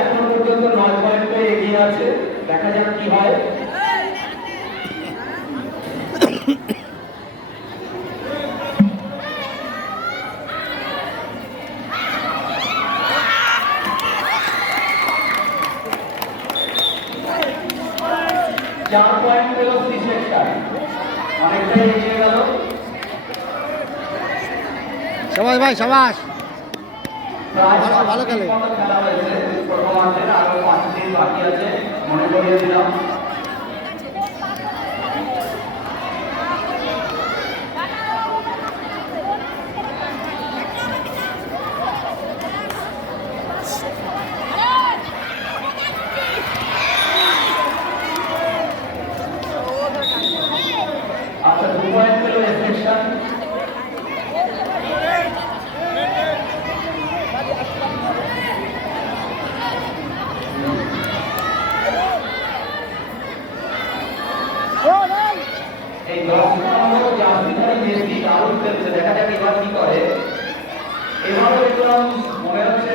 এখনো পর্যন্ত 9 পয়েন্টে এগিয়ে আছে, দেখা যাক কি হয়। চার পয়েন্ট পেল সি সেক্টর, অনেকটাই এগিয়ে গেল। সবাই ভাই সবাস ভালো খেলে খেলা হয়েছে প্রথমার্ধে, আরো 5 দিন বাকি আছে মনে করিয়ে দিলাম। আচ্ছা 2 পয়েন্ট পেল এ সেকশন। এই 10 নম্বর জাসমিনের মেসি দারুণ খেলছে, দেখা যাক এবার কি করে। এবারে দেখলাম মনে হচ্ছে